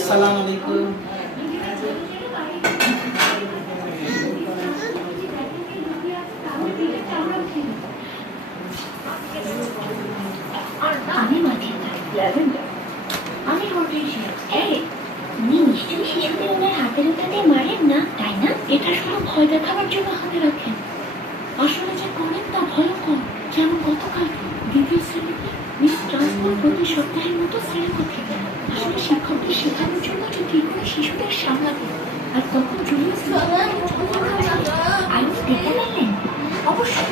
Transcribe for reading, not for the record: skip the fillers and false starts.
Assalamualaikum. আমি মাঠে lavender, আমি হর্টেনশিয়া। উনি নিশ্চয়ই শিশুদের ওনার হাতের উঠাতে মারেন না, তাই না? এটা শুধু ভয় দেখাবার জন্য হাতে রাখেন। আসলে যে করেন তা ভয়ঙ্কর। যেমন গতকাল দ্বিতীয় শ্রেণীতে মিস ট্রান্সফার প্রতি সপ্তাহের মতো শ্রেণীকক্ষে আসলে শিক্ষকদের শেখানোর জন্য যে কি করে শিশুদের সামলাবে, আর তখন জুলিয়াস আইন দেখতে পারলেন। অবশ্যই